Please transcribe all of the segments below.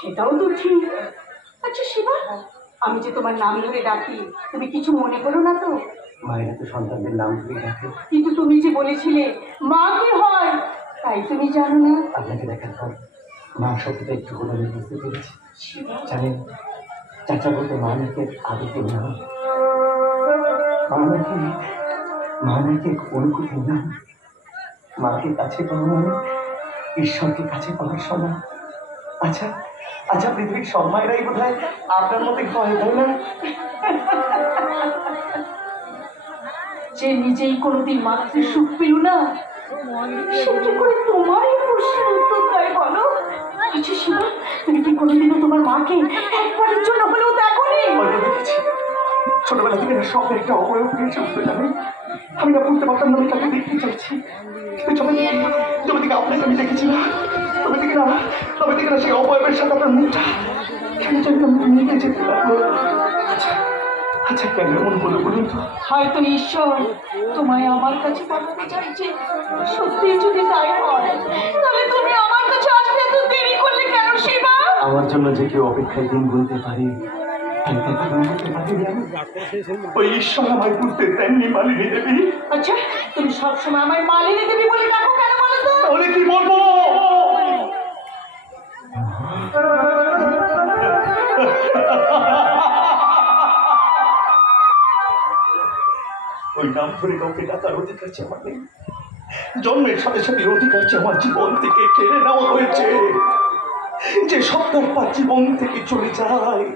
সেটাও তো ঠিক। আচ্ছা শিবা, আমি যে তোমার নাম ধরে ডাকি, তুমি কিছু মনে করো না তো? মায়েরা তো সন্তানদের নাম ধরে ডাকে। কিন্তু তুমি যে বলেছিলে মা কি হয়, তাই তুমি জানো না? আপনাকে দেখার পর মা সত্যিটা একটু হলে আমি বুঝতে পেরেছি। জানেন, চাচা বলতে মা নাকি আবেগের নাম, মা নাকি অনুভূতির নাম। মাকে কাছে পাওয়া মানে ঈশ্বরকে কাছে পাওয়ার সমান। আচ্ছা আচ্ছা, পৃথিবীর সব মায়েরাই বোধ হয় আপনার মতো হয়, তাই না? যে নিজেই কোনোদিন মাতৃ সুখ পেল না, সে কি করে তোমার এই প্রশ্নের উত্তর দেয় বলো? আচ্ছা শিবা, তুমি কি কোনোদিনও তোমার মাকে একবারের জন্য হলেও দেখোনি? হয়তো দেখেছি, ছোটবেলা থেকে না সব একটা অবয়ব পেয়েছে, বুঝতে জানি। আমি না বুঝতে পারতাম না আমি তাকে দেখতে চাইছি, কিন্তু তবে থেকে আপনাকে আমি দেখেছিলাম। তবে থেকে না সেই অবয়বের সাথে আপনার মুখটা কেন জানি মিলে যেতে লাগলো। আচ্ছা কেন এমন হলো বলুন তো? হয়তো ঈশ্বর তোমায় আমার কাছে পাঠাতে চাইছে। সত্যি যদি তাই হয়, তাহলে তুমি আমার কাছে আসতে এত দেরি করলে কেন শিবা? আমার জন্য যে কেউ অপেক্ষায় দিন গুনতে পারে, ওই ঈশ্বর আমায় বুঝতে তেমনি মালিনী দেবী। আচ্ছা, তুমি সবসময় আমায় মালিনী দেবী বলে ডাকো কেন বলো তো? তাহলে কি বলবো? ওই নাম ধরে কাউকে ডাকার অধিকার যে আমার নেই। জন্মের সাথে সাথে অধিকার যে আমার জীবন থেকে কেড়ে নেওয়া হয়েছে। যে সত্তর পাঁচ জীবন থেকে চলে যায়,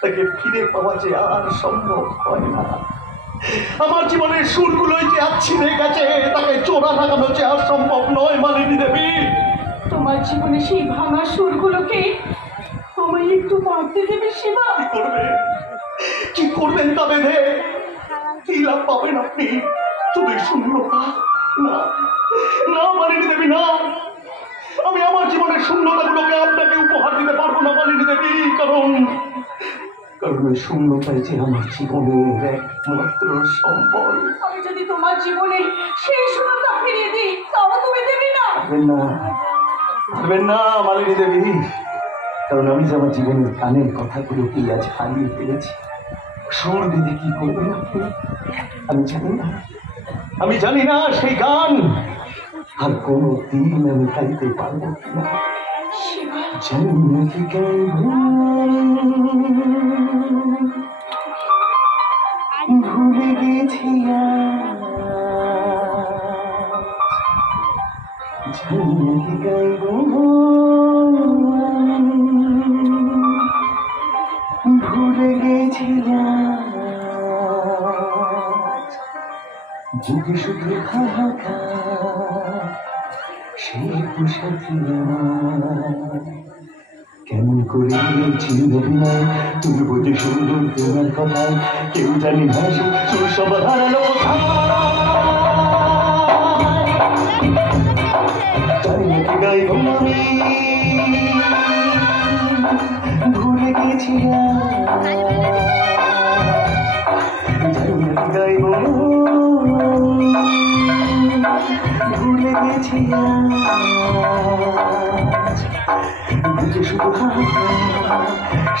তাকে ফিরে পাওয়া যে আর সম্ভব হয় না। আমার জীবনের সুরগুলোই যে আচ্ছিড়ে গেছে, তাকে চোরা লাগানো যে আর সম্ভব নয় মালিনী দেবী। তোমার জীবনে সেই ভাঙা সুরগুলোকে আমায় একটু বাঁধতে দেবে শিবা? কি করবেন তা বেঁধে? কি লাভ পাবেন আপনি? শুধু শূন্যতা। না না মালিনী দেবী, না, আমি আমার জীবনের শূন্যতাগুলোকে আপনাকে উপহার দিতে পারবো না মালিনী দেবী। কারণ ওই শূন্যতাই যে আমার জীবনের একমাত্র সম্বল। আমি যদি তোমার জীবনে সেই শূন্যতা ফিরিয়ে দিই, তাও তুমি দেবে না? পারবেন না মালিনী দেবী, কারণ আমি যে আমার জীবনের গানের কথাগুলোকে আজ হারিয়ে ফেলেছি। সুর দিদি কি করবেন আপনি? আমি জানি না সেই গান আর কোনো দিন আমি গাইতে পারবো কিনা। জানি না কি গাইব, ভুলে গেছি, জানি না কি গাইব, ভুলে গেছি। যদি শুধু সেই পোশাকি কেমন করে চিনবি না, তুমি বোঝে সুন্দর তোমার কথায়। কেউ জানি না সব হারানো জানি না কি গাইব আমি, ভুলে গেছিলাম। জানি না কি গাইব, ভুলে গেছিলাম। বুঝে শুধু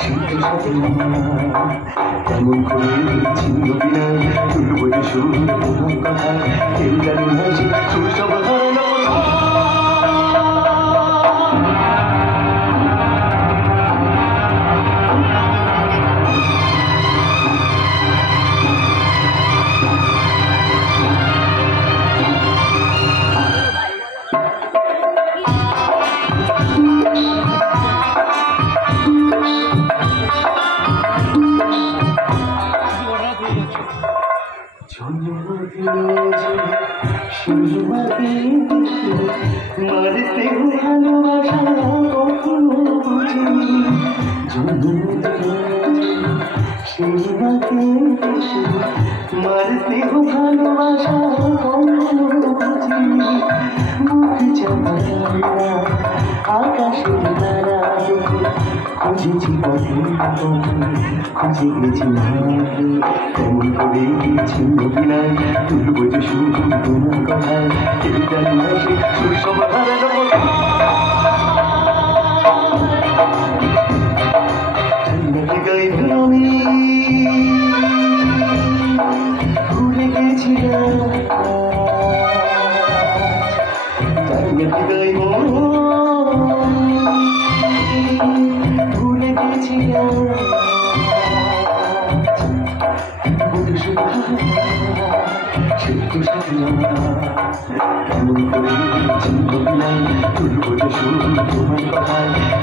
শীতের সাথে কেমন করে চিনবি না, তুই বোঝে শুধু তোমার কথা। কেউ জানি না সুর সব হারানো মারতে ভালোবাসা কখনো বুঝিনি, মারতে ভালোবাসা কখনো বুঝিনি। মুখ চাপা আকাশে তারা খুঁজেছি পথে খুঁজে গেছি কেমন করে চিনবি না, তুই বোঝে শুধু তোমার কথায়। কেউ জানি না সে সব হারানো সে তো সাথিয়া এমন করে চিন্তা তুলব যে সুর তোমার কথায়